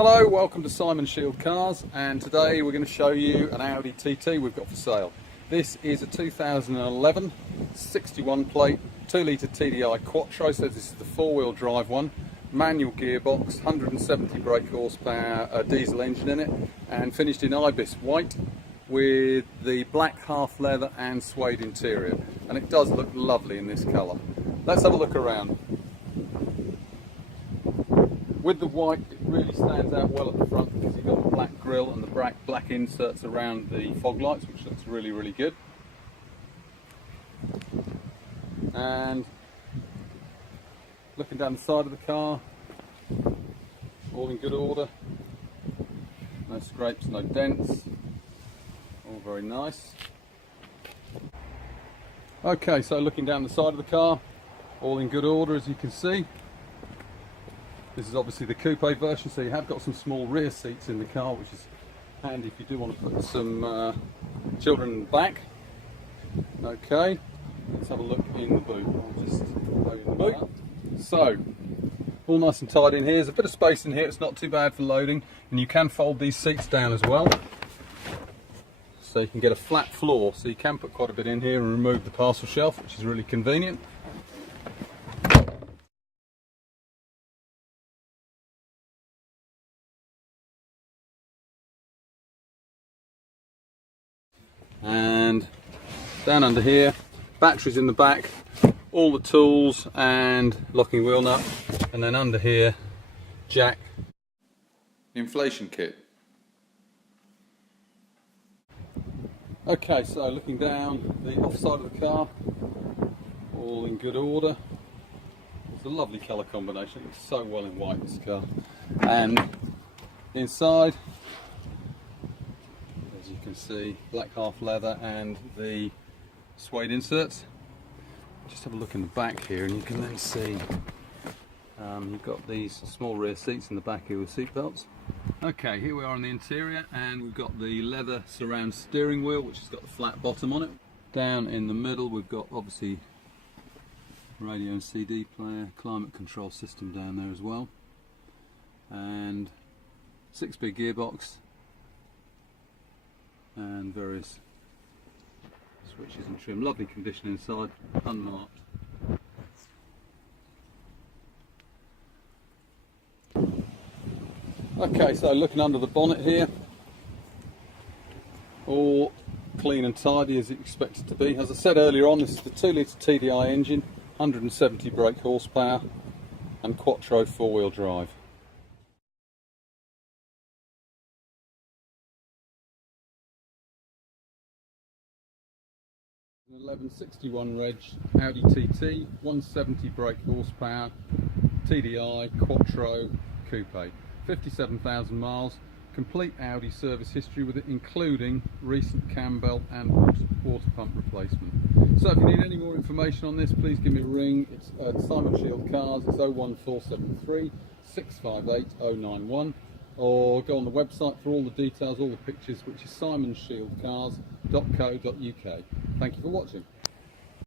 Hello, welcome to Simon Shield Cars, and today we're going to show you an Audi TT we've got for sale. This is a 2011 61 plate 2 litre TDI quattro, so this is the 4-wheel drive one, manual gearbox, 170 brake horsepower, a diesel engine in it, and finished in Ibis white with the black half leather and suede interior, and it does look lovely in this colour. Let's have a look around. With the white, it really stands out well at the front because you've got the black grille and the black inserts around the fog lights, which looks really good. And looking down the side of the car, all in good order, no scrapes, no dents, all very nice. Okay, so looking down the side of the car, all in good order as you can see. This is obviously the coupe version, so you have got some small rear seats in the car, which is handy if you do want to put some children in the back. Okay, let's have a look in the boot. I'll just open the boot. So, all nice and tight in here. There's a bit of space in here, it's not too bad for loading, and you can fold these seats down as well. So you can get a flat floor, so you can put quite a bit in here and remove the parcel shelf, which is really convenient. And down under here, batteries in the back, all the tools and locking wheel nut, and then under here, jack, inflation kit. Okay, so looking down the off side of the car, all in good order. It's a lovely colour combination, it looks so well in white, this car. And inside, as you can see, black half leather and the suede inserts. Just have a look in the back here and you can then see you've got these small rear seats in the back here with seat belts. Okay, here we are on the interior, and we've got the leather surround steering wheel, which has got the flat bottom on it. Down in the middle we've got obviously radio and CD player, climate control system down there as well, and 6-speed gearbox and various switches and trim. Lovely condition inside, unmarked. Okay, so looking under the bonnet here, all clean and tidy as you expect it to be. As I said earlier on, this is the 2 litre TDI engine, 170 brake horsepower and quattro 4-wheel drive. 1161 reg Audi TT, 170 brake horsepower, TDI, quattro, coupe, 57,000 miles, complete Audi service history with it, including recent cambelt and water pump replacement. So if you need any more information on this, please give me a ring. It's Simon Shield Cars, it's 01473 658 091, or go on the website for all the details, all the pictures, which is simonshieldcars.co.uk. Thank you for watching.